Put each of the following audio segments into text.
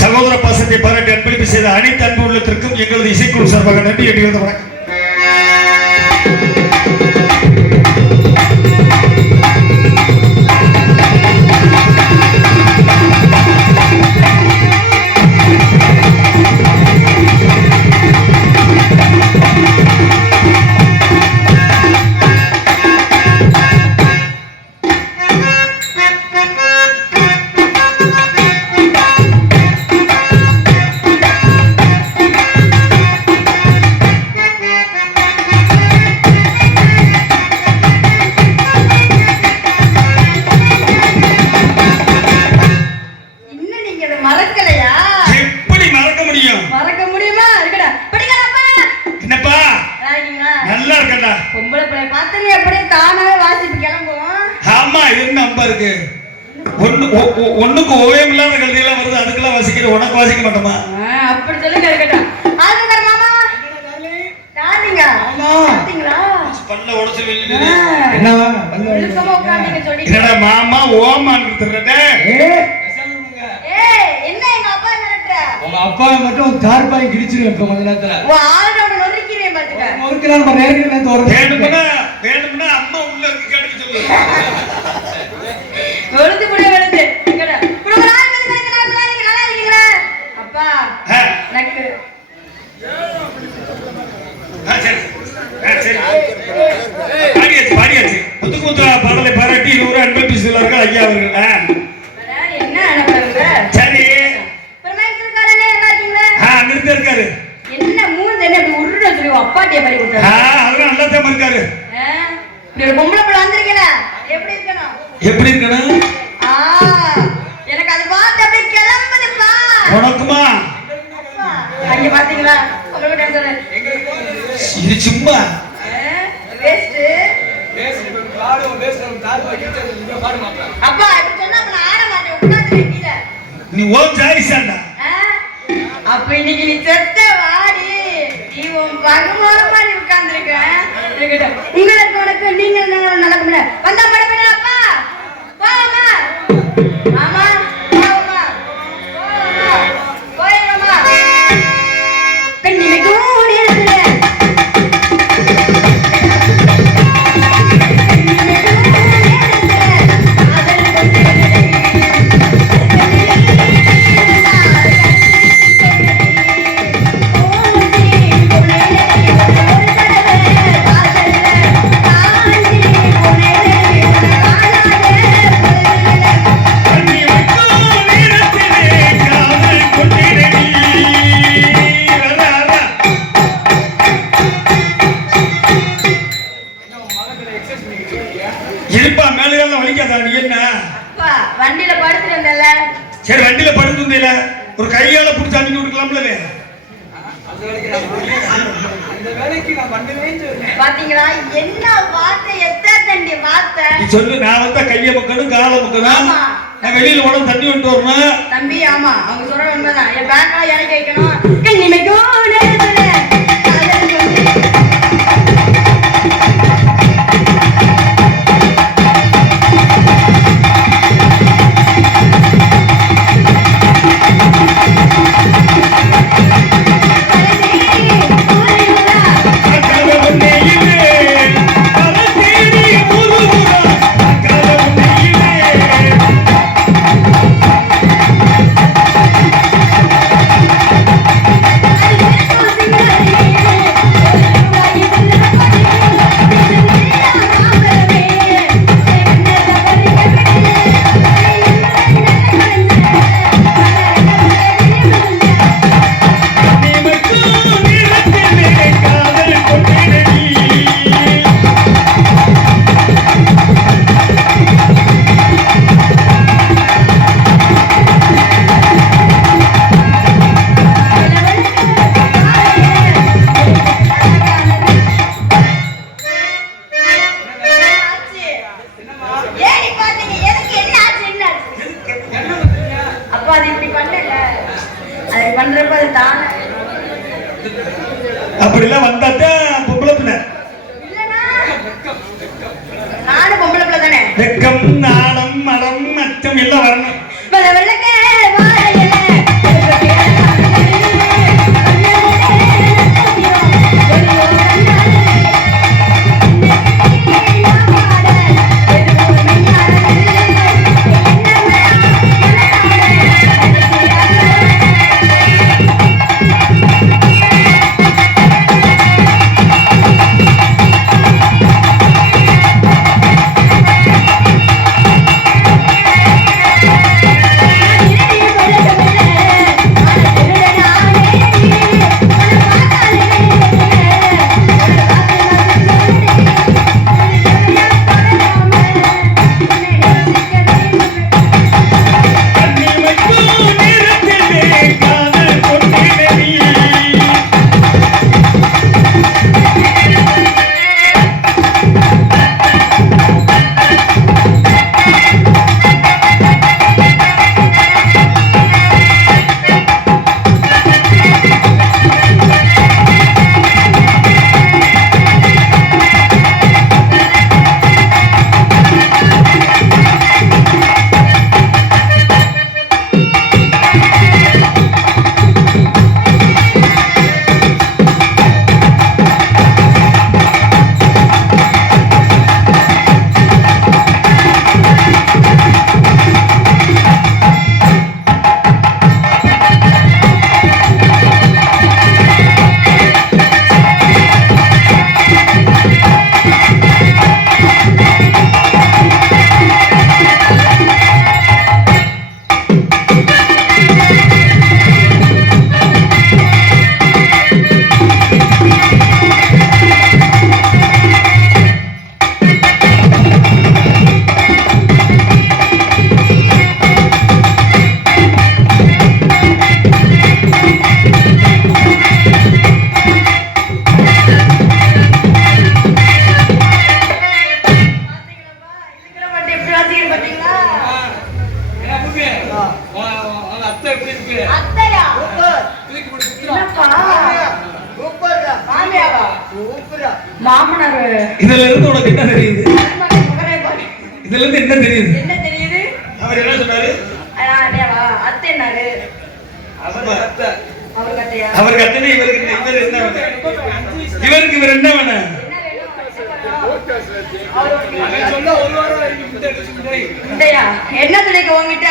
சகோதர பாசத்தை பாராட்டி அன்பளிப்பு செய்த அனைத்து அன்பு உள்ளத்திற்கும் எங்களது இசைக்குழு சார்பாக நன்றி எட்டி வந்த வணக்கம். என்ன அம்பா இருக்கு ஒண்ணுக்கு ஓவியம் இல்லாத கல்வியெல்லாம் வருது, அதுக்கெல்லாம் வாசிக்கிற உனக்கு வாசிக்க மாட்டோமா? அப்படி சொல்லுங்க இருக்கட்டும். ஆளுங்கர் மாமா டாலிங்க பாத்தீங்களா பல்ல உடைச்சு வெளியில என்னவா பல்ல இழுக்கமா உட்கார்ந்தீங்க சொல்லி என்னடா மாமா ஓமான்னு திரட்ட. ஏய் என்ன எங்க அப்பா நினைட்ற? உங்க அப்பா மட்டும் தார்பாய் கிழிச்சிருவேன் இப்ப கொஞ்ச நேரத்துல. உன் ஆளோட நொறுக்கிறேன் பாத்துக்க. நொறுக்கலாம் நம்ம நேரத்துல தோற வேணும்னா அம்மா உள்ள இருக்கு கேட்க சொல்லு. வெளுத்து புடிய வெளுத்து இங்கடா புரோகிராம் வந்து நல்லா இருக்கீங்களா? அப்பா எனக்கு பாடியாச்சு புதுக்கூத்து பாடலை பாராட்டி 100 அன்பு சொல்லார்கள் ஐயா அவர்கள். என்ன அனுப்புறாங்க? சரி பிரமேஸ்வரக்காரனே நல்லா இருக்கீங்களா? அங்கிருந்து இருக்காரு. என்ன மூணு என்ன இப்படி உருட சொல்லி அப்பாட்டிய மாதிரி கொடுத்தாரு. அதெல்லாம் நல்லா தான் இருக்காரு. இப்படி ஒரு பொம்பளை புள்ள வந்திருக்கீல, எப்படி இருக்கணும்? எப்படி இருக்கணும்? எனக்கு அது பார்த்து அப்படியே கிளம்புதுப்பா. உனக்குமா? அங்க பாத்தீங்களா உங்களுக்கு டான்ஸ் இது சும்மா வேஸ்ட் அப்பா இப்படி சொன்னா அப்ப நான் ஆட மாட்டேன், உட்கார்ந்து கீழ. நீ ஓம் ஜாயிசாண்டா. அப்ப இன்னைக்கு நீ செத்த வாடி, நீ உன் பகவானமா நீ உட்கார்ந்துருக்க. உங்களுக்கு உனக்கு நீங்க நடக்கும்ல வந்தா படப்பட அப்பா போமா ஆமா போமா போயிரமா கண்ணிமைக்கு ஓடிடுற இருப்பா மேல வலிக்காதா? நீ என்ன வண்டியில படுத்துட்டு வந்தல? சரி வண்டியில படுத்து வந்தீல, ஒரு கையால புடிச்சு அனுப்பி விட்டுக்கலாம்ல. பாத்தீங்களா என்ன வார்த்தை, எத்தனை வார்த்தை சொல்லு. நான் வந்தா கைய முக்கணும் கால முக்கணும், நான் வெளியில உடனே தண்ணி விட்டு வரணும். தம்பி ஆமா அவங்க சொல்ற உண்மைதான். என் பேங்க்ல இறக்கி வைக்கணும். கண்ணிமைக்கு அப்படிலாம் வந்தாதான் பொம்பளை பிள்ளை. நானும் பொம்பளை பிள்ளை தானே. வெக்கம் நாணம் மடம் அச்சம் எல்லாம் வரணும். மாமனார் இதுல இருந்து உனக்கு என்ன தெரியுது? முகரே பாரு. இதுல இருந்து என்ன தெரியுது? என்ன தெரியுது? அவர் என்ன சொன்னாரு? அத்தை என்னாரு? அவருக்கு அத்தையா? அவருக்கு அத்தனை இவருக்கு என்ன? இவர் என்ன வேணும்? இவருக்கு இவர் என்ன வேணும்? இந்தையா என்ன சொல்லிக்க உங்ககிட்ட?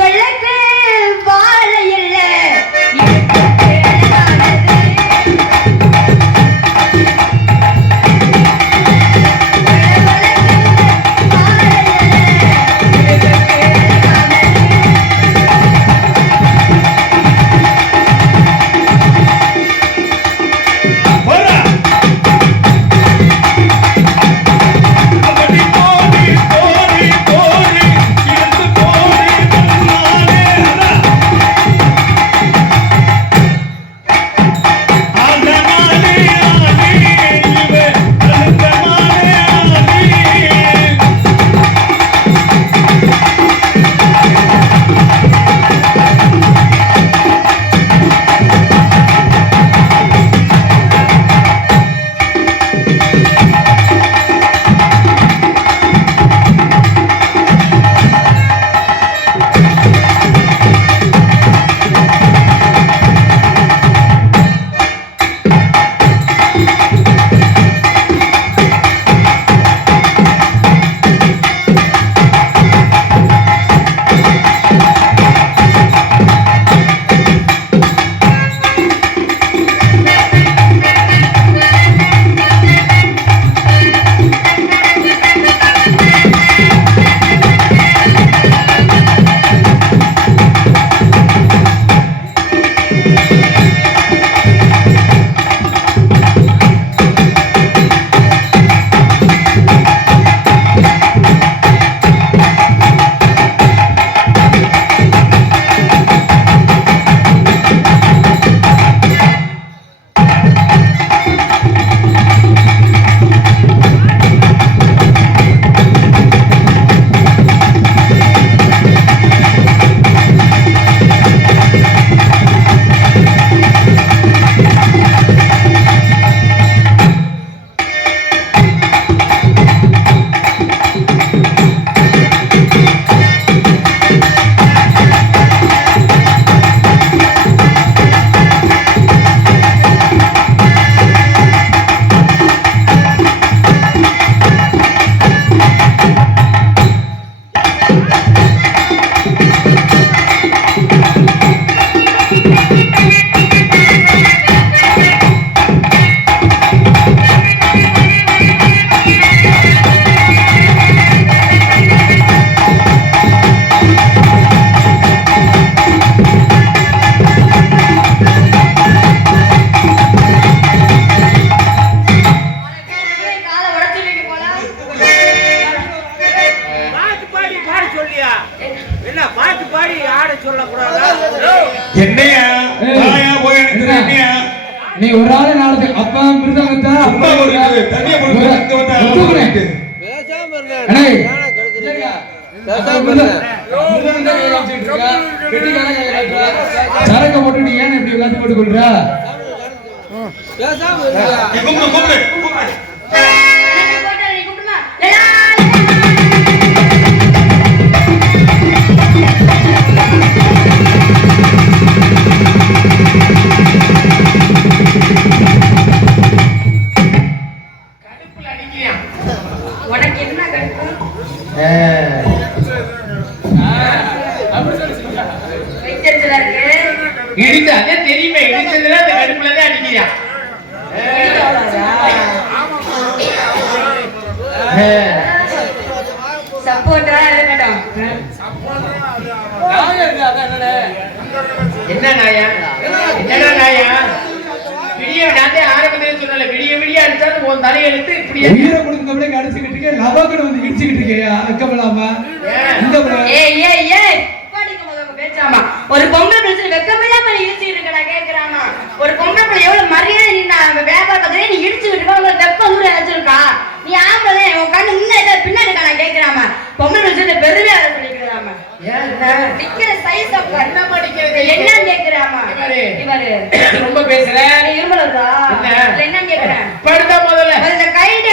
பள்ளக்கு வாழ இல்ல என்னையா வாயா போய் எனக்கு என்னையா நீ ஒரு ஆளு நாளைக்கு அப்பா மிருதங்கத்தா சும்மா ஒரு தண்ணிய போட்டு அங்க வந்து ஒத்துக்குறேன். பேசாம இருங்க. அண்ணே, யானை கெடுக்குறீங்க? பேசாம இருங்க. மிருதங்கத்தா கையில வச்சுட்டு இருக்கா, வெட்டிக்கான கையில வைக்கிறா. சரக்க போட்டு நீ ஏன் இப்படி எல்லாத்தையும் போட்டு கொள்றா? பேசாம இருங்க. கூப்பிடு உனக்கு என்ன கடுப்பு? வைத்தறிச்சலா இருக்கு. இடிச்சு அதே தெரியுமே, இடிச்சதுல அந்த கடுப்புலதான் அடிக்கிறியா? சப்போர்ட்டா இருக்கட்டும். என்ன நாயா? என்னடா நாயா? விடிய நானே ஆரம்பத்திலே சொன்னல, விடிய விடிய அடிச்சாலும் உன் தலையை எடுத்து இப்படியே உயிரை கொடுத்தவளே அடிச்சுக்கிட்டு இருக்கே, லவாக்கட வந்து இடிச்சுக்கிட்டு இருக்கியா? அக்கப்படாம இந்த ஏய் ஏய் ஏய் பாடிக்கு முதல்ல பேசாமா. ஒரு பொம்பளை பிரச்சனை வெக்கமில்லாம நீ இடிச்சிட்டு இருக்கடா கேக்குறாமா. ஒரு பொம்பளை பிள்ளை எவ்வளவு மரியாதை நீ வியாபாரம் பண்றே, நீ இடிச்சுக்கிட்டு இருக்க. உங்களுக்கு வெக்கம் ஊர வச்சிருக்கா. நீ ஆம்பளை உன் கண்ணு முன்னாடி பின்னாடி நான் கேக்குறாமா. பொம்பளை பிரச்சனை பெருமையா சொல்லிக்கிறாமா. ஏன் நிக்கிற சைஸ் அப்ப என்னம்மா நிக்கிறது? என்னன்னு கேக்குறாமா இவரு ரொம்ப பேசுற இருமல வருதா என்ன? என்னன்னு கேக்குறேன் படுத்தா முதல்ல இந்த கைட்டு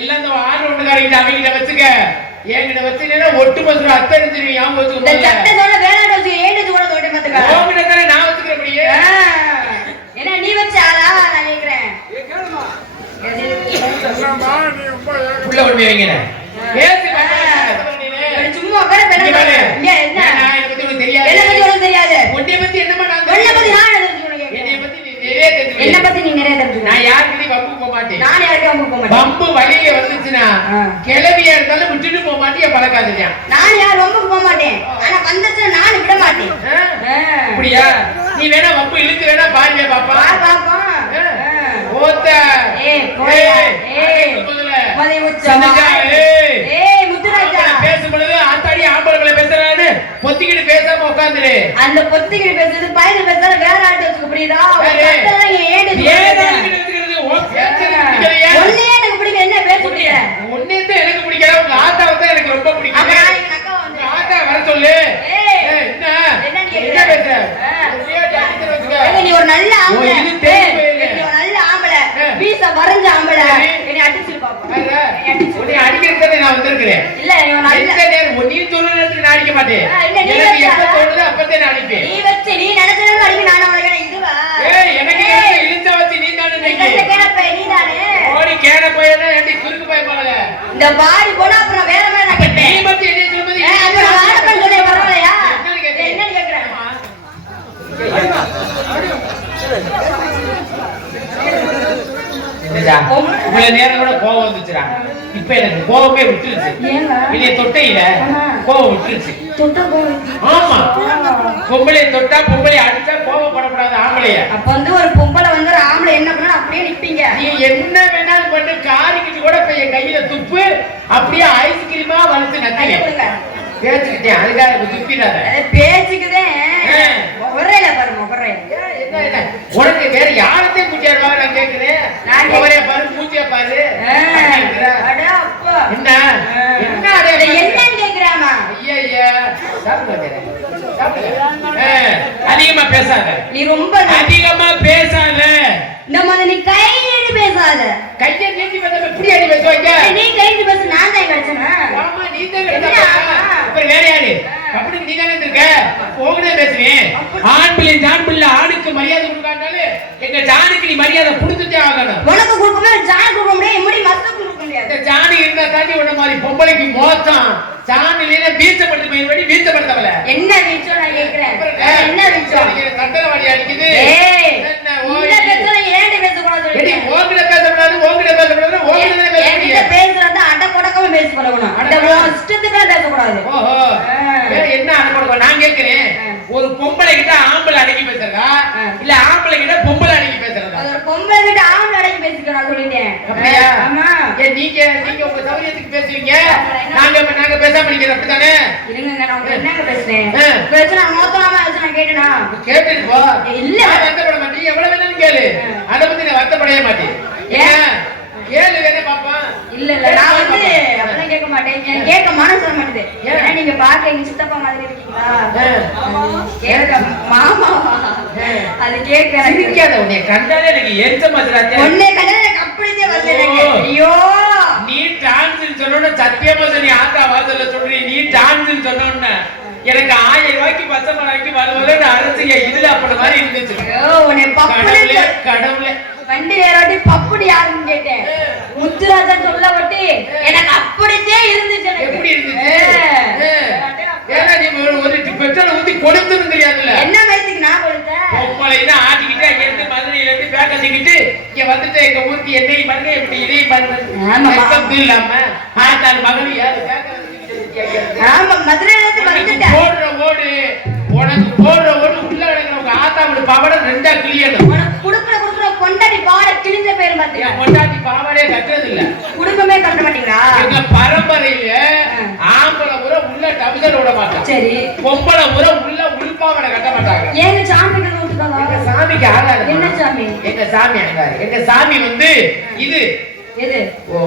எல்லாம் இந்த ஆறு ஒண்ணுக்காரங்கிட்ட அவங்கிட்ட வச்சுக்க என்கிட்ட வச்சுனா ஒட்டு பசு அத்தை இருந்துருவீங்க ஞாபகம் இந்த வச்சுக்கோங்க. சட்டத்தோட வேளாண் வச்சு ஏண்டது கூட தோட்ட மாத்துக்க உங்ககிட்ட தானே நான் வச்சுக்கிறபடியே. என்ன நீ வச்ச ஆளா நான் கேக்குறேன் உள்ள கொண்டு வைங்க. பேசி சும்மா உட்கார இங்க பாரு. என்ன நான் இத பத்தி உனக்கு தெரியாது. என்ன பத்தி உனக்கு தெரியாது உன்னை பத்தி என்னமா நான் உன்னை பத்தி தெரியும். நான் என்ன தெரிஞ்சு உனக்கு என்னை பத்தி நீ நிறைய தெரியும். என்ன பத்தி நீ நிறைய தெரிஞ்சு நான் யாருக்கிட்டையும் வம்பு போக மாட்டேன். நான் யாருக்கும் அவங்க போக மாட்டேன் வம்பு வழியில வந்துச்சுன்னா கிளவியா இருந்தாலும் விட்டுட்டு போக மாட்டியா பழக்காதுயா. நான் யார் ரொம்ப போக மாட்டேன் ஆனா வந்துச்சுன்னா நான் விட மாட்டேன் அப்படியா? நீ வேணா வம்பு இழுத்து வேணா பாருங்க பாப்பா. பாப்பா ஓத்த ஏய் போயா ஏய் முதல்ல மதை உச்சமா சந்திச்சா, ஏய். ஏய் முத்துராஜா பேசும்பொழுது ஆத்தாடி ஆம்பளை பேசுறான்னு பொத்திக்கிட்டு பேசாம உட்காந்துரு. அந்த பொத்திக்கிட்டு பேசுறது பயந்து பேசுறது வேற ஆட்டு வச்சுக்க புரியுதா ஏண்டு ஒன்னையே எனக்கு பிடிக்கும் என்ன பேசுறீங்க எனக்கு பிடிக்கல உங்க ஆத்தாவை தான் எனக்கு ரொம்ப பிடிக்கும். அப்ப நான் எங்க அக்கா வந்து ஆத்தா வர சொல்லு. ஏய் என்ன என்னன்னு என்ன கேக்குற பேசுற? நீ ஒரு நல்ல ஆம்பளை இது தெரியுமே. நீ ஒரு நல்ல ஆம்பளை வீச வரைஞ்ச ஆம்பளை என்னை அடிச்சு பாப்பா உன்னை அடிக்கிறதுக்கு நான் வந்திருக்கிறேன். இல்ல நீ ஒரு நல்ல எந்த நேரம் நீ சொல்ற நேரத்துக்கு நான் அடிக்க மாட்டேன். இல்ல, நீ எனக்கு எப்ப வச்சா? தோணுதோ அப்பதான் நான் அடிப்பேன். நீ வச்சு நீ நினைச்சதுக்கு அடிக்க நான் உனக்கு இதுவா ஏய் எனக்கு இழுத்தா வச்சு நீ தானே இந்த கேனப்ப நீதானே ஓடி கேன போயனா ஏண்டி குறுக்கு போய் போறல. இந்த பாடி போனா அப்புறம் வேற மாதிரி நான் நீ கேட்டேன் மட்டும் என்ன சொல்லுது? அது நான் ஆடப்பன் சொல்ல பரவாயில்லையா என்னன்னு கேக்குறேன்? என்னன்னு கேக்குறேன் இவ்வளவு நேரம் கூட கோவம் வந்துச்சுடா. இப்ப எனக்கு கோவமே விட்டுருச்சு. ஏங்க இனி தொட்டையில கோவம் விட்டுருச்சு. தொட்டா போய் ஆமா பொம்பளை தொட்டா பொம்பளை அடிச்சா கோவப்படக்கூடாது ஆம்பளைய. அப்ப வந்து ஒரு பொம்பளை வந்து ஒரு ஆம்பளை என்ன பண்ணா அப்படியே நிப்பீங்க நீ என்ன வேணாலும் பண்ணு காரிக்கிட்டு கூட இப்ப என் கையில துப்பு அப்படியே ஐஸ்கிரீமா வளர்த்து கையை நக்கல கொடுங்க பேச்சுக்கிட்டேன். அதுக்காக துப்பிடாத. பேச்சுக்குதே முகரையில பாரு முகரையில என்ன என்ன உனக்கு வேற யாரத்தையும் கூட்டியாருவா நான் கேக்குறேன். நான் அவரே பாரு மூச்சியா பாரு. அட அப்பா என்ன என்ன அடே என்னன்னு கேக்குறாமா ஐயா சாப்பிடுங்க. அதிகமா பேசாத. நீ ரொம்ப அதிகமா பேசாத. இந்த மாதிரி நீ கை நீட்டி பேசாத கையை நீட்டி பேசாம எப்படி அடி பேசுவாங்க? நீ கை நீட்டி பேச நான் தான் கிடைச்சனா ஆமா நீ தான் கிடைச்சா. அப்புறம் வேற யாரு? அப்படி நீ தானே இருக்க. போகவே பேசுவேன். ஆண் பிள்ளை ஜான் பிள்ளை ஆணுக்கு மரியாதை கொடுக்காட்டாலே எங்க ஜானுக்கு நீ மரியாதை கொடுத்துட்டே ஆகணும். உனக்கு கொடுக்கவே ஜான் கொடுக்க முடியாது எப்படி மத்த கொடுக்க முடியாது இந்த ஜானி இருந்தா தாண்டி உன்ன மாதிரி பொம்பளைக்கு மோசம். ஜானில வீச்சப்படுத்த போய் வீச்சப்படுத்தவல என்ன வீச்சோ நான் கேக்குறேன் என்ன வீச்சோ கட்டளவாடி அடிக்குது. ஏய் என்ன இந்த பேசுற ஏண்டி பேச கூடாது எடி ஓங்கிட்ட பேசக்கூடாது ஓங்கிட்ட பேசக்கூடாது ஓங்கிட்ட பேச என்கிட்ட பேசுறத அட கொடக்கமா பேசி பழகணும் அந்த இஷ்டத்துக்கு பேச கூடாது ஓஹோ வேற என்ன அனுப்பணும் நான் கேக்குறேன். ஒரு பொம்பளை கிட்ட ஆம்பளை அடக்கி பேசுறதா இல்ல ஆம்பளை கிட்ட பொம்பளை அடக்கி பேசுறதா? அது ஒரு பொம்பளை கிட்ட ஆம்பளை அடக்கி பேசிக்க நான் சொல்லிட்டேன் அப்படியா? ஆமா நீங்க உங்க சௌரியத்துக்கு பேசுவீங்க. நாங்க பேசாம நிக்கிறோம் அப்படித்தானே? இருங்க நான் உங்களுக்கு என்னங்க பேசுறேன் பிரச்சனை மொத்தமா வச்சு நான் கேட்டேனா கேட்டுட்டு போ. இல்ல. நான் வருத்தப்பட மாட்டேன். எவ்வளவு வேணாலும் கேளு. அதை பத்தி நான் வருத்தப்படவே மாட்டேன். ஏன் கேளு வேணா பாப்பா. இல்ல நான் வந்து அப்படியே கேட்க மாட்டேன் எனக்கு கேட்க மனசு வர மாட்டேது ஏன்னா நீங்க பாக்க எங்க சித்தப்பா மாதிரி இருக்கீங்களா கேட்க மாமா அது கேட்க சிரிக்காத. உன்னை கண்டாலே எனக்கு எரிச்ச மாதிரி ஒன்னே கண்டா எனக்கு அப்படியே வரல எனக்கு ஐயோ நீ டான்ஸ் சொன்னோன்னு சத்தியமா நீ ஆத்தா வாசல்ல சொல்றீ. நீ டான்ஸ் சொன்னோன்னு எனக்கு 1000 ரூபாய்க்கு பச்சை மலைக்கு வருவதுன்னு அரசு இதுல அப்படி மாதிரி இருந்துச்சு. ஐயோ உன்னை பப்புனே கடவுளே வண்டி ஏறாட்டி பப்புடி யாருன்னு கேட்டேன் முத்துராஜா சொல்ல வட்டி எனக்கு அப்படியே இருந்துச்சு எனக்கு எப்படி இருந்துச்சு? ஏன்னா நீ ஒரு பெட்ரோல் ஊத்தி கொடுத்துன்னு தெரியாதுல்ல. என்ன வயசுக்கு நான் கொடுத்தேன் பொம்பளைன்னா ஆட்டிக்கிட்டு அங்க இருந்து மதுரையில இருந்து பேக்க தூக்கிட்டு இங்க வந்துட்டு எங்க ஊருக்கு என்னையும் பாருங்க எப்படி இதையும் பாருங்க இல்லாம ஆத்தாள் மகன் யாரு ஆமா மதுரையில இருந்து வந்துட்டேன் போடுற ஓடு உனக்கு போடுற ஓடு உள்ள கிடக்கிறவங்க ஆத்தாவோட பாவாடை 2ஆ கிளியணும். உனக்கு குடுக்குற கொண்டாடி பாட கிழிஞ்ச பேர் மாத்தியா கொண்டாட்டி பாவாடையே கட்டுறது இல்ல. குடுக்கமே கட்ட மாட்டீங்களா? எங்க பரம்பரையில ஆம்பளை முறை உள்ள டவுசர் விட மாட்டாங்க. சரி பொம்பளை முறை உள்ள உள்பாவடை கட்ட மாட்டாங்க. ஏங்க சாமி கிட்ட எங்க சாமிக்கு ஆகாது. என்ன சாமி? எங்க சாமி ஆகாது. எங்க சாமி வந்து இது எது ஓ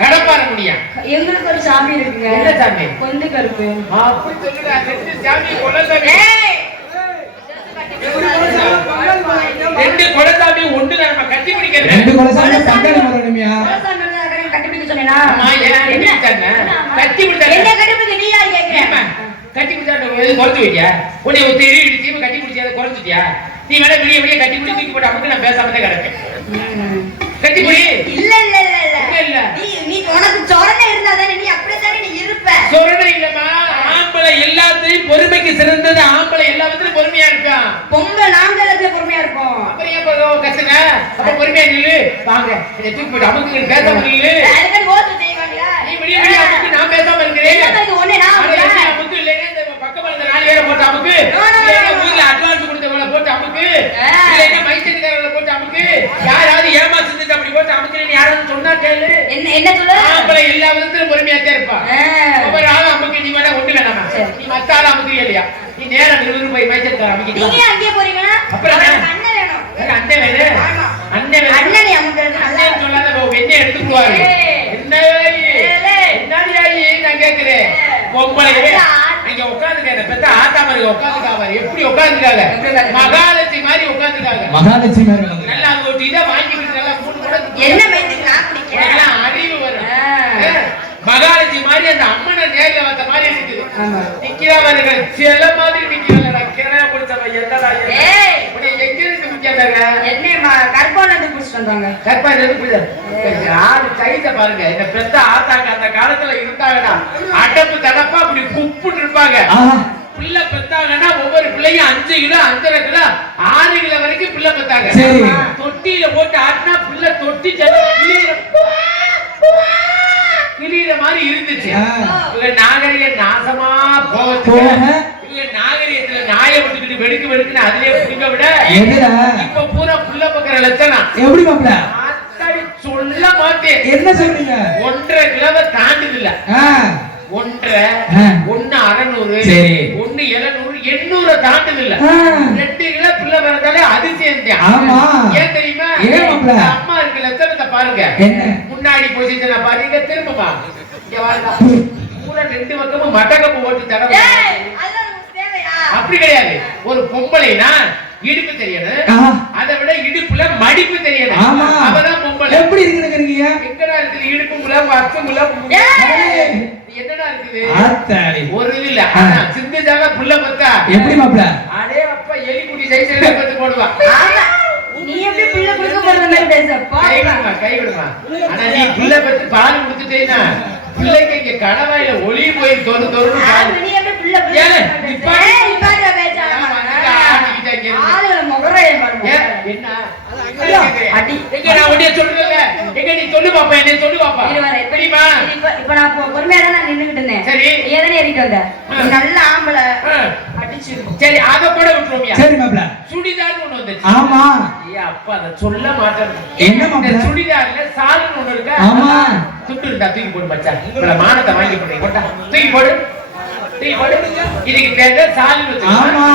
கடப்பார முடியா எங்களுக்கு ஒரு சாமி இருக்குங்க. என்ன சாமி? கொந்து கருப்பு. அப்படி சொல்லுடா ரெண்டு சாமி கொலசாமி ஏய் ரெண்டு கொலசாமி ஒண்ணுல நம்ம கட்டி பிடிக்கிறது ரெண்டு கொலசாமி பங்காளி முறையா கொலசாமி கட்டி பிடிக்க சொன்னேனா? அம்மா ஏன் கட்டி பிடிச்சாங்க கட்டி பிடிச்சாங்க என்ன கட்டி பிடிக்க நீ யார் கேக்குற? கட்டி பிடிச்சாங்க குறைச்சு வைக்கியா உன்னை ஒரு தெரிய இடிச்சு கட்டி பிடிச்சி அதை குறைச்சிட்டியா நீ வேணா விடிய விடிய கட்டி பிடிச்சி தூக்கி போட்டு நமக்கு நான் பேசாமதே கிடக்கேன் கட்டி பிடி இல்ல இல்ல இல்ல இல்ல இல்ல நீ உனக்கு சொரணை இருந்தாதானே நீ அப்படித்தானே நீ இருப்ப. சொரணை இல்லம்மா ஆம்பளை எல்லாத்தையும் பொறுமைக்கு சிறந்தது ஆம்பளை எல்லாத்துலயும் பொறுமையா இருக்கான் பொம்பளை நாங்களே பொறுமையா இருப்போம். அப்புறம் ஏன் கத்துன அப்ப பொறுமையா நில்லு வாங்க இதை தூக்கி போட்டு அமுக்கு பேசாம நில்லு அதுக்கு ஓட்டு செய்வாங்களா? நீ விடிய விடிய அமுக்கு நான் பேசாம இருக்கிறேன் என்ன ஒண்ணே நான் அமுக்கு இல்லைன்னா இந்த பக்கமா இந்த 4 பேரை போட்டு அமுக்கு இல்லைன்னா ஊர்ல அட்வான்ஸ் கொடுத்தவங்களை போட்டு அமுக்கு இல்லைன்னா மைசெட்டுக்காரங்களை போட்டு அமுக்கு யாராவது ஏமாத்து அப்படி போட்டு அமுக்குன்னு யாராவது சொன்னா கேளு என்ன சொல்ல? ஆம்பளை எல்லா விதத்திலும் பொறுமையாத்தே இருப்பா ஒவ்வொரு ஆளும் அமுக்கு நீ வேணா ஒண்ணு வேணாமா நீ மத்த ஆள் அமுக்கு இல்லையா நீ நேரம் நிறுவனம் போய் மைசெட்டுக்கார அமுக்கிட்டு நீங்க அங்கேயே போறீங்கன்னா அப்புறம் அண்ணன் வேணும். அண்ணன் வேணும் அண்ணன் வேணும் அண்ணனை அமுக்குறது நல்லா அண்ணன் சொல்லாத வெண்ணெய் எடுத்துக்குவாரு என்ன என்னடி நான் கேக்குறேன் பொம்பளை அங்க உட்கார்ந்துருக்காங்க பெத்த ஆத்தா மாதிரி உட்கார்ந்துருக்காங்க எப்படி உட்கார்ந்துருக்காங்க மகாலட்சுமி மாதிரி உட்கார்ந்துருக்காங்க மகாலட்சுமி மாதிரி நல்லா அந்த ஒரு இதை வாங்கிட்டு நல்லா மூணு கூட என்ன மைத்துக்கு நான் குடிக்கிறேன். எல்லாம் அறிவு வரும் மகாலட்சுமி மாதிரி அந்த அம்மனை நேர்ல வந்த மாதிரி இருக்குது நிக்கிறாங்க சில மாதிரி நிக்கிறாங்க கிணறு குடிச்சவங்க என்னடா ஏய் உன்னை எங்க இருந்து குடிக்காதாங்க என்ன கற்பனை வந்து குடிச்சிட்டு வந்தாங்க. கற்பாரு எது குடிச்சாரு யாரு கைத பாருங்க இந்த பெத்த ஆத்தாங்க அந்த காலத்துல இருந்தாங்கடா அடப்பு தடப்பா அப்படி குப்புட்டு இருப்பாங்க பிள்ளை பெத்தாங்கன்னா ஒவ்வொரு பிள்ளையும் 5 கிலோ 5.5 கிலோ 6 கிலோ வரைக்கும் பிள்ளை பெத்தாங்க தொட்டியில போட்டு ஆட்டினா பிள்ளை தொட்டி கிளியிற மாதிரி இருந்துச்சு இவங்க நாகரிக நாசமா போவதுக்கு இவங்க நாகரிகத்துல நாயை விட்டுக்கிட்டு வெடுக்கு வெடுக்குன்னு அதுலயே பிடிக்க விட இப்ப பூரா புள்ள பக்கிற லட்சணம் எப்படி மாப்ள சொல்ல மாட்டேன் என்ன சொல்றீங்க 1.5 கிலோவை தாண்டுது இல்ல 1.5 1 600 சரி 1 700 800 தாண்டுது இல்ல 2 கிலோ பிள்ளை பிறந்தாலே அதிசயம் தான் ஆமா ஏன் தெரியுமா அம்மா இருக்க லட்சணத்தை பாருங்க முன்னாடி பொசிஷனை பாருங்க திரும்பமா இங்க வாங்க பூரா 2 பக்கமும் மட்டக்கப்பு ஓட்டு தடவை அப்படி கிடையாது ஒரு பொம்பளைனா இடுப்பு தெரியணும் அதை விட இடுப்புல மடிப்பு தெரியணும் அவதான் பொம்பளை எப்படி இருக்குங்க எங்கடா இருக்குது இடுப்புல வச்சமுல என்னடா இருக்குது ஒரு இல்ல ஆனா சிந்துஜால புள்ள பத்தா எப்படி மாப்ள அடே அப்பா எலிக்குட்டி சைஸ்ல பத்து போடுவா நீ எப்படி புள்ள குடுக்க போற மாதிரி பேசப்பா கை விடுமா ஆனா நீ புள்ள பத்து பால் கொடுத்துட்டேனா பிள்ளைக்கு இங்க கடவாயில ஒளி போய் தொறு தொறுன்னு பால் நீ எப்படி புள்ள இப்பாட பேசாம ஆளுல முகரைய பாருங்க என்ன அடி எங்க நான் உன்னை சொல்றேன்ல எங்க நீ சொல்லு பாப்பா என்ன சொல்லு பாப்பா எப்படிமா இப்ப நான் பொறுமையா தான் நின்னுகிட்டு இருந்தேன் சரி நீ எதனே ஏறிட்டு வந்த நல்ல ஆம்பளை அடிச்சு சரி அத கூட விட்டுறோமியா சரி மாப்ள சுடிதார்னு ஒண்ணு வந்துச்சு ஆமா ஏ அப்பா அத சொல்ல மாட்டேன் என்ன மாப்ள சுடிதார்ல சால்னு ஒண்ணு இருக்கு ஆமா துட்டு இருந்தா தூக்கி போடு மச்சான் இப்ப மானத்தை வாங்கி போடு போடா தூக்கி போடு இதுக்கு பேரு சால்னு ஆமா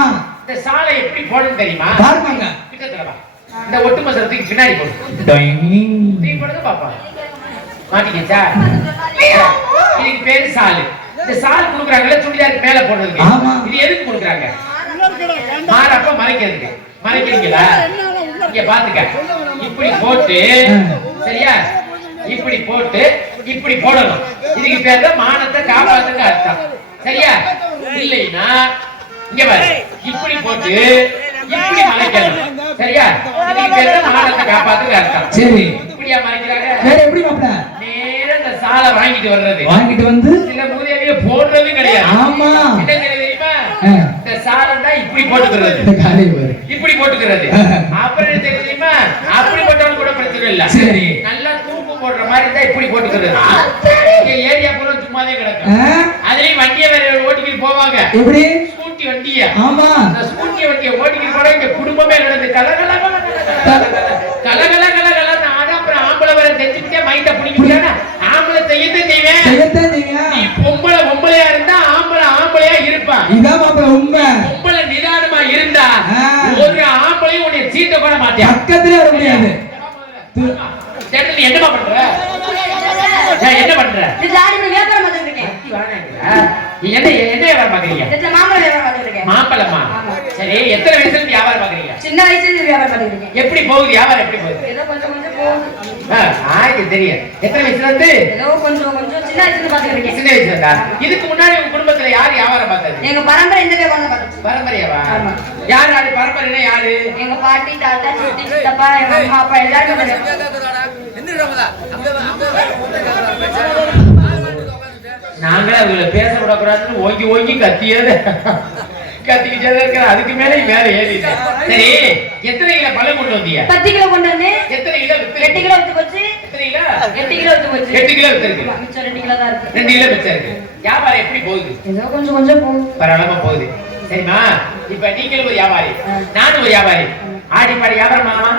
இந்த சாலை எப்படி போடணும் தெரியுமா பாருங்க கிட்டத்துல வா இந்த ஒட்டு மசரத்துக்கு பின்னாடி போடு தூக்கி போடுங்க பாப்பா மாட்டிக்கிச்சா இதுக்கு பேரு சாலு இந்த சால் குடுக்குறாங்கல்ல சுடிதாருக்கு மேல போடுறதுக்கு இது எதுக்கு குடுக்குறாங்க மாறப்ப மறைக்கிறதுக்கு மறைக்கிறீங்களா இங்க பாத்துக்க இப்படி போட்டு சரியா இப்படி போட்டு இப்படி போடணும் இதுக்கு பேர் தான் மானத்தை காப்பாத்துக்கு அர்த்தம் சரியா இல்லைன்னா இங்க பாரு இப்படி போட்டு இப்படி மறைக்கணும் சரியா இதுக்கு பேர் தான் மானத்தை காப்பாத்துக்கு அர்த்தம் சரி இப்படியா மறைக்கிறாங்க வேற எப்படி மாப்ள நேரா இந்த சாலை வாங்கிட்டு வந்து சில மூதேவிய போடுறது கிடையாது ஆமா என்ன தெரியுமா இந்த சாலண்டா இப்படி போட்டுக்கிறது இப்படி போட்டுக்கிறது அப்புறம் என்ன தெரியுமா அப்படி போட்டவங்க கூட பிரச்சனை இல்ல சரி நல்லா தூக்கு போடுற மாதிரி இருந்தா இப்படி போட்டுக்கிறது இங்க ஏரியா பூரா சும்மாவே கிடக்கும் அதுலயும் வண்டியை வேற ஓட்டிக்கிட்டு போவாங்க எப்படி ஸ்கூட்டி வண்டியா ஆமா அந்த ஸ்கூட்டி வண்டியை ஓட்டிக்கிட்டு போனா இங்க குடும்பமே நடந்து கலகல அப்புறம் ஆம்பளை வேற தெரிஞ்சுக்கிட்டே மைண்ட பிடிக்கிட்டா ஆம்பளை செய்யத்தான் செய்வேன் நீ பொம்பளையா இருந்தா ஆம்பளையா இருப்பா இதான் மாப்பிள உண்மை பொம்பளை நிதானமா இருந்தா ஒரு ஆம்பளையும் உன்னை சீட்ட கூட மாட்டேன் பக்கத்துல வர முடியாது நீ என்னமா பண்ற ஏன், என்ன பண்ற இதுல ஆடி வியாபாரம் பார்த்துட்டு இருக்கேன். கத்தி வாங்கிக்கிறா? நீ என்ன என்ன வியாபாரம் பாக்குறீங்க இதுல மாம்பழ வியாபாரம் பார்த்துட்டு இருக்கேன். மாம்பழமா சரி எத்தனை வயசுல இருந்து வியாபாரம் பாக்குறீங்க சின்ன வயசுல இருந்து வியாபாரம் பார்த்துட்டு இருக்கேன். எப்படி போகுது வியாபாரம் எப்படி போகுது ஏதோ கொஞ்சம் கொஞ்சம் போகுது. ஆயிருக்கு தெரியும் எத்தனை வயசுல இருந்து ஏதோ கொஞ்சம் கொஞ்சம் சின்ன வயசுல இருந்து பார்த்துட்டு இருக்கேன். சின்ன வயசுல இருந்தா இதுக்கு முன்னாடி உங்க குடும்பத்துல யார் வியாபாரம் பார்த்தது எங்க பரம்பரை இந்த வியாபாரம் தான் பார்த்துட்டு. பரம்பரையாவா ஆமா. யார் யாரு பரம்பரைனா யாரு எங்க பாட்டி தாத்தா சித்தி சித்தப்பா எங்க அம்மா அப்பா எல்லாரும் நாங்களே அவங்களை பேச விடக்கூடாதுன்னு ஓங்கி ஓங்கி கத்தியது கத்திக்கிட்டே இருக்கிற அதுக்கு மேல மேல ஏறிட்டேன் சரி எத்தனை கிலோ பழம் கொண்டு வந்தீங்க 10 கிலோ கொண்டு வந்து எத்தனை கிலோ 8 கிலோ வித்து போச்சு. எத்தனை கிலோ 8 கிலோ வித்து போச்சு. 8 கிலோ வித்திருக்கு மிச்சம் 2 கிலோ தான் இருக்கு. 2 கிலோ மிச்சம் இருக்கு வியாபாரம் எப்படி போகுது ஏதோ கொஞ்சம் கொஞ்சம் போகுது. பரவாயில்லாம போகுது சரிம்மா இப்ப நீங்களும் ஒரு வியாபாரி நானும் ஒரு வியாபாரி ஆடி பாடி வியாபாரம் பண்ணலாமா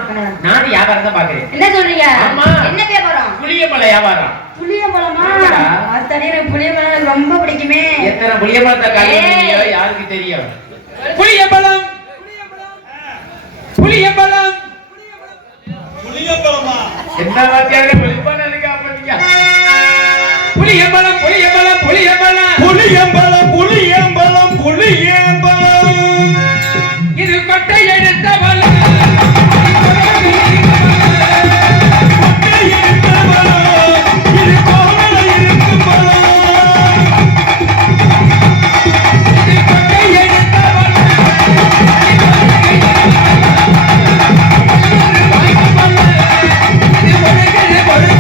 நானும் வியாபாரம் தான் பாக்குறேன் என்ன சொல்றீங்க? ஆமா. என்ன வியாபாரம்? புளியம்பழ வியாபாரம் புளியம்பழமா? ஆமா. ஆத்தாடி எனக்கு புளியம்பழம் எனக்கு ரொம்ப பிடிக்குமே. எத்தனை புளியம்பழத்தை கழிவு யாருக்கு தெரியும் புளியம்பழம் புளியம்பழம் புளியம்பழமா? என்ன வாத்தியாரே புளியம்பழம் இருக்கா பண்ணீங்க புளியம்பழம் புளியம்பழம் புளியம்பழம் புளியம்பழம் புளியம்பழம் புளியம்பழம் இது கொட்டை எடுத்த பழம் இது கோவல இருக்கும் பழம் இது கொட்டை எடுத்த பழம் இது உலகிலே பொழுது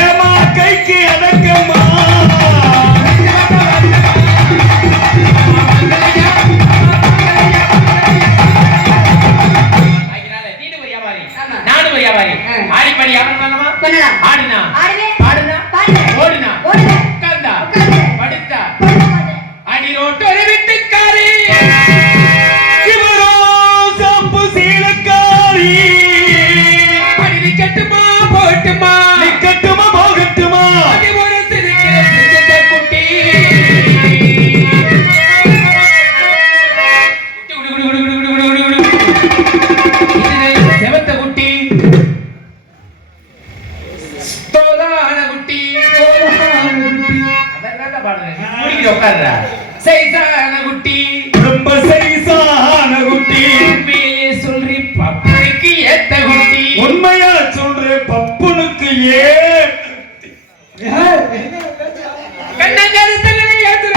ஏமா கைக்கு அடக்கமா ஆமா. நானும் ஒரு வியாபாரி ஆடிப்படி வியாபாரம் பண்ணலாமா பண்ணலாம். ஆடினா ஆடுவேன். பாடுனா பாடுவேன். ஓடுனா ஓடுவேன். உட்கார்ந்தா உட்கார்ந்தேன். படுத்தா படுக்க மாட்டேன். அடி ரோட்டு ஒரு வீட்டுக்காரி இவரோ சப்பு சீலக்காரி அடி நிக்கட்டுமா போட்டுமா நிக்கட்டுமா போகட்டுமா அடி ஒரு சிரிக்கிற சிரித்த குட்டி குடு, குடு, குடு, குடு, குடு, குடு, குடு, குடு. இது செவத்த குட்டி தோதான குட்டி அதான் பாடுறேன் குடிக்கிற உட்கார்றா சைசான குட்டி ரொம்ப சைசான குட்டி உண்மையிலே சொல்றி பப்பனுக்கு ஏத்த குட்டி உண்மையா சொல்ற பப்புனுக்கு ஏ கண்ணங்கருத்தங்களை ஏத்துற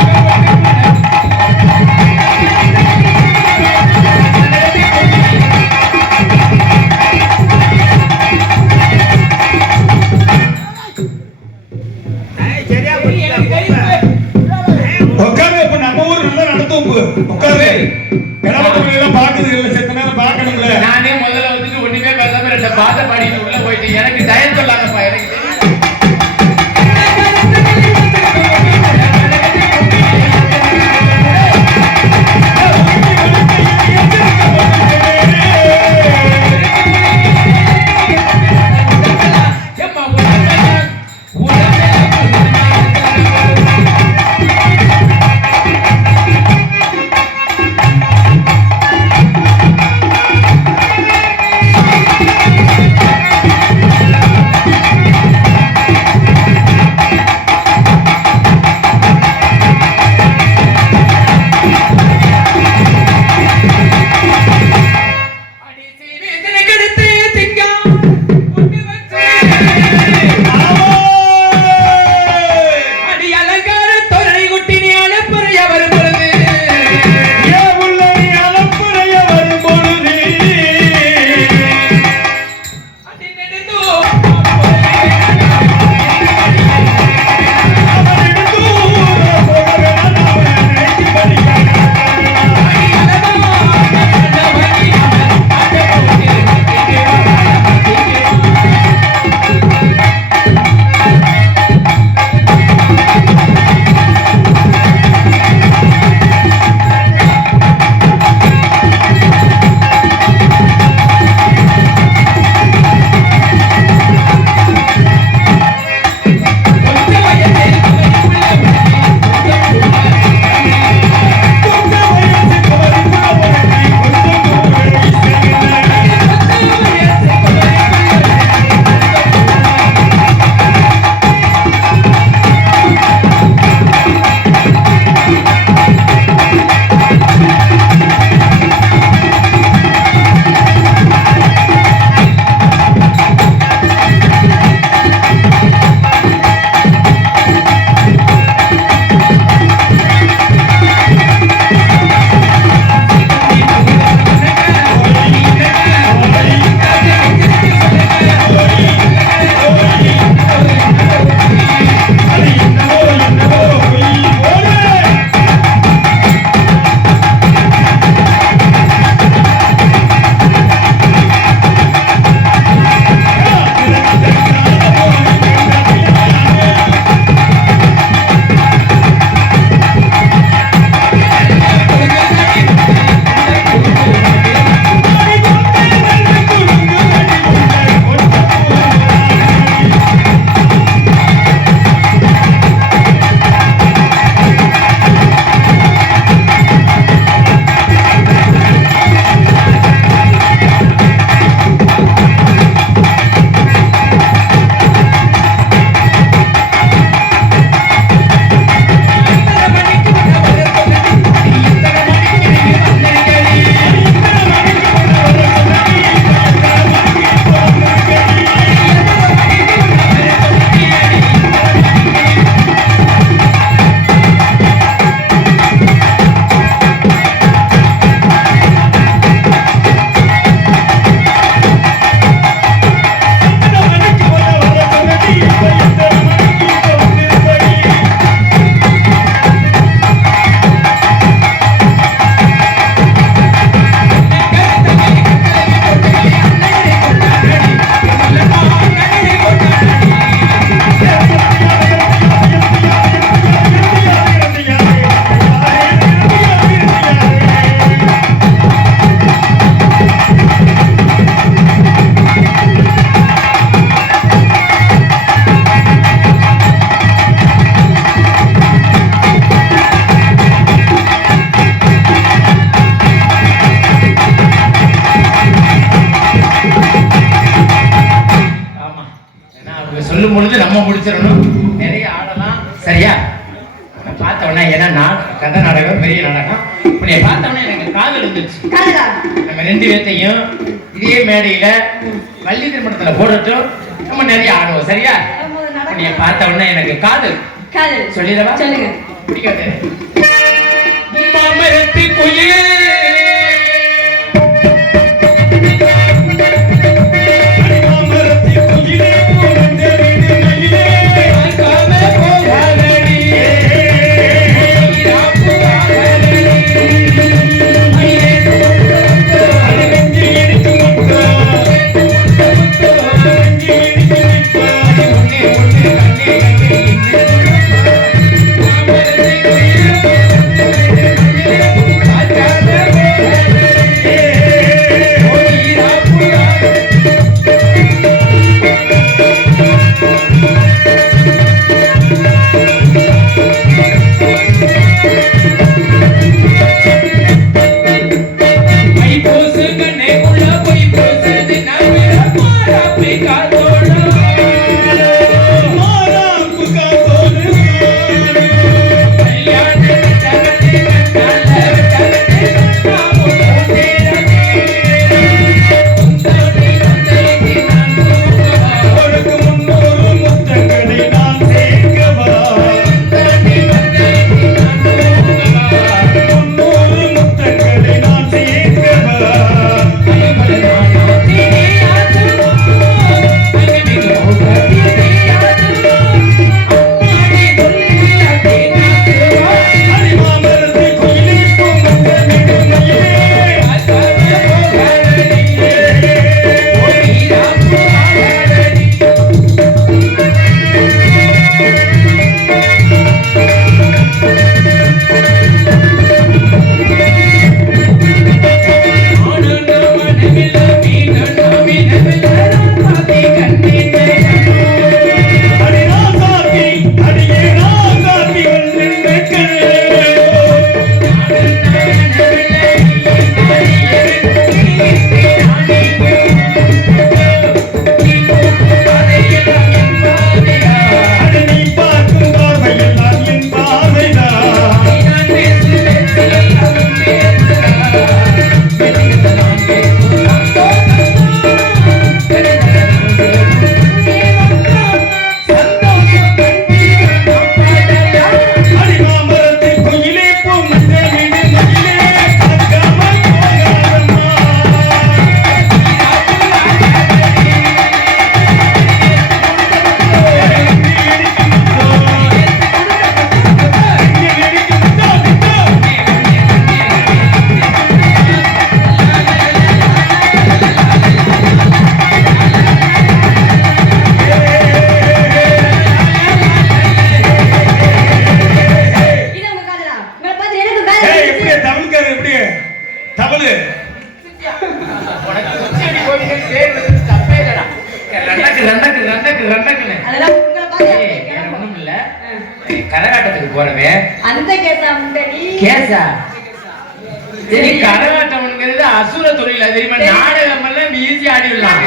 உட்காரு இப்ப நம்ம ஊர் நல்லா நடத்தும் உட்காரு கிளம்பத்துல எல்லாம் பாக்குது இல்ல செத்த நேரம் பாக்கணும்ல நானே முதல்ல வந்துட்டு ஒண்ணுமே பேசாம ரெண்டு பாதை பாடிட்டு உள்ள போயிட்டு எனக்கு டயம் சொல்லாதப்பா எனக்கு தெரியும் இதெல்லாம் கதை நாடகம், பெரிய நாடகம். உன்னை பார்த்தோன்னே எனக்கு காதல் வந்துருச்சு. காதலா? நம்ம 2 பேர்த்தையும் இதே மேடையில வள்ளி திருமணத்துல போடட்டும், நம்ம நிறைய ஆடுவோம். சரியா? உன்னை பார்த்த உடனே எனக்கு காதல். காதல் சொல்லிடவா? சொல்லுங்க. பிடிக்காது. மாமரத்து குயிலே கரகாட்டத்துக்கு போறவே அந்த கேஸா முண்டடி கேஸா சரி கரகாட்டம்ங்கிறது அசுர தொழில் தெரியுமா நாடகம் எல்லாம் ஈஸி ஆடிடலாம்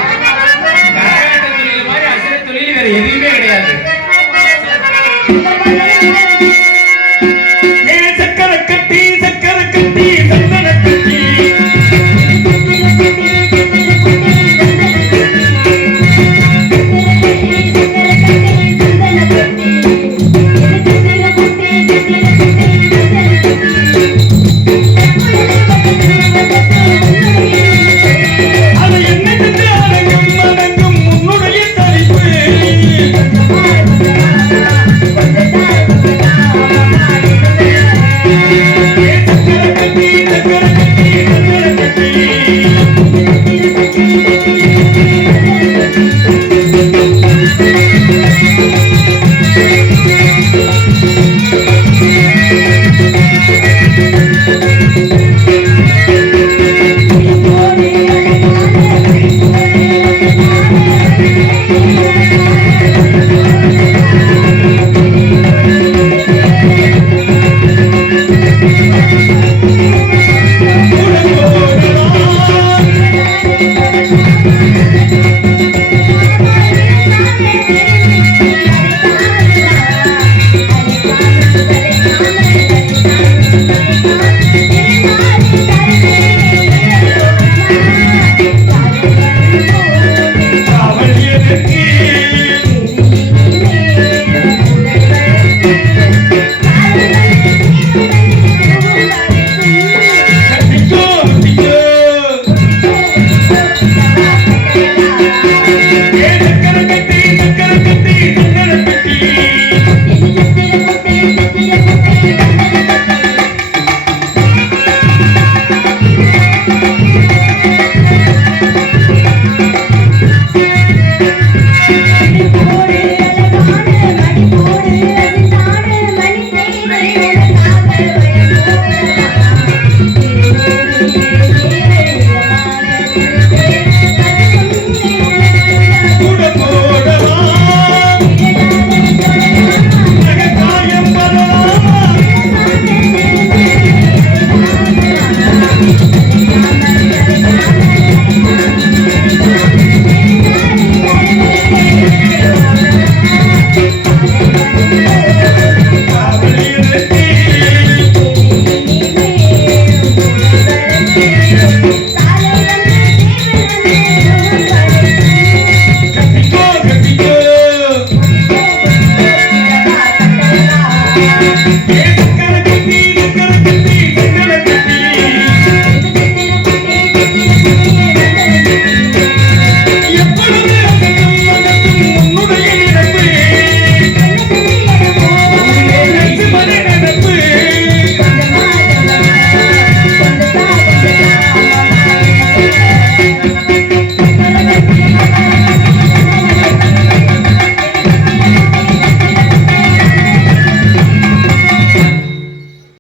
கரகாட்ட தொழில் மாதிரி அசுர தொழில் வேற எதுவுமே கிடையாது சக்கர கட்டி